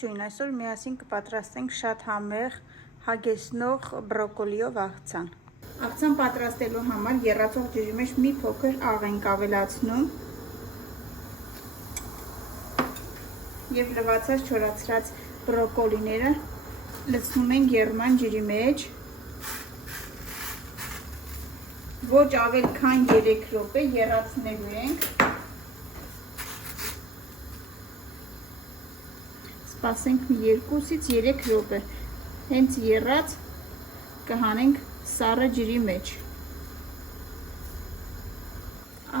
Ողջույն, այսօր միասին կպատրաստենք շատ համեղ հագեցնող բրոկոլիով աղցան։ Աղցան պատրաստելու համար եռացող ջրի մեջ մի փոքր աղ ենք ավելացնում եւ լվացած չորացրած բրոկոլիները լցնում ենք եռման ջրի մեջ ոչ ավել քան 3 րոպե եռացնելու ենք։ Սպասենք 2-ից 3 րոպե, հենց եռած կհանենք սառը ջրի մեջ։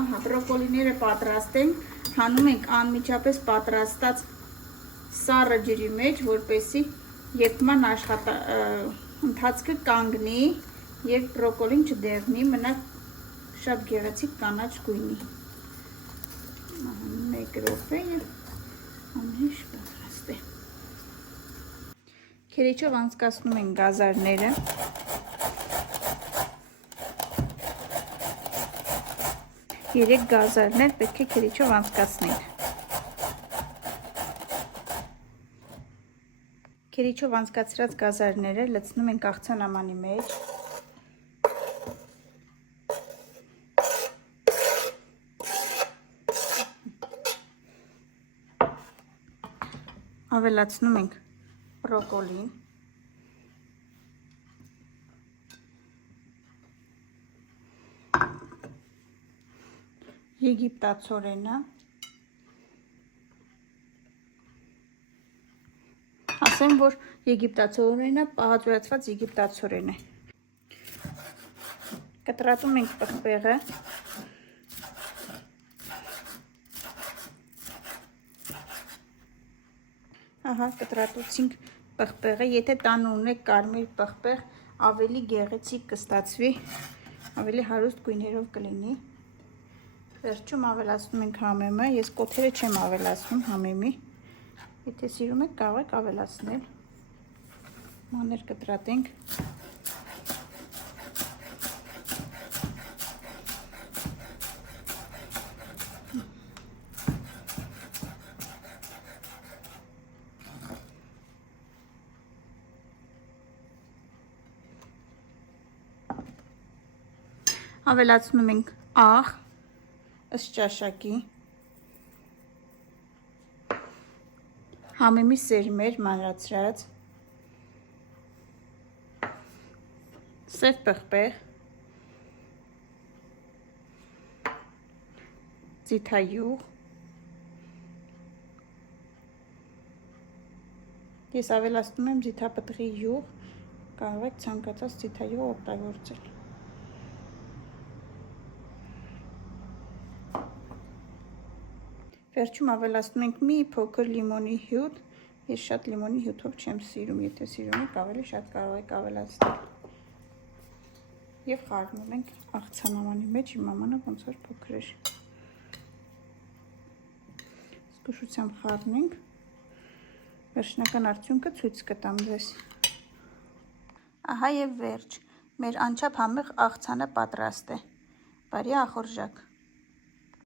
Ահա, բրոկոլիները պատրաստ են, հանում ենք անմիջապես պատրաստած սառը ջրի մեջ, որպեսզի եփման ընթացքը կանգնի եւ բրոկոլին չդեղնի, մնա շատ գեղեցիկ կանաչ գույնի։ 1 րոպե եւ ամեն ինչ պատրաստ է։ Քերիչով անցկացնում ենք գազարները։ Երեք գազարներ պետք է քերիչով անցկացնենք։ Քերիչով անցկացրած գազարները լցնում ենք աղցանամանի մեջ։ Ավելացնում ենք բրոկոլին։ Եգիպտացորենը։ Ասեմ, որ եգիպտացորենը պահածոյացված եգիպտացորեն է։ Կտրատում ենք պղպեղը։ Ահա, կտրատուցինք պղպեղը, եթե տանը ունեք կարմիր պղպեղ, ավելի գեղեցիկ կստացվի, ավելի հարուստ գույներով կլինի։ Վերջում ավելացնում ենք համեմը, ես կոթերը չեմ ավելացնում համեմի, եթե սիրում եք կարող եք ավելացնել, մանր կտրատենք։ Ավելացնում ենք աղ, ըստ ճաշակի, համեմի սերմեր մանրացրած, սև պղպեղ, ձիթայուղ, ես ավելացնում եմ ձիթապտղի յուղ, կարող եք ցանկացած ձիթայուղ օգտագործել։ Վերջում ավելացնում ենք մի փոքր լիմոնի հյութ, ես շատ լիմոնի հյութով չեմ սիրում, եթե սիրում եք ավելի շատ կարող եք ավելացնել։ Եվ խառնում ենք աղցանամանի մեջ, իմ մամանը ոնց որ փոքր էր։ Զգուշությամբ խառնենք, վերջնական արդյունքը ցույց կտամ ձեզ։ Ահա եւ վերջ, մեր անչափ համեղ աղցանը պատրաստ է։ Բարի ախորժակ։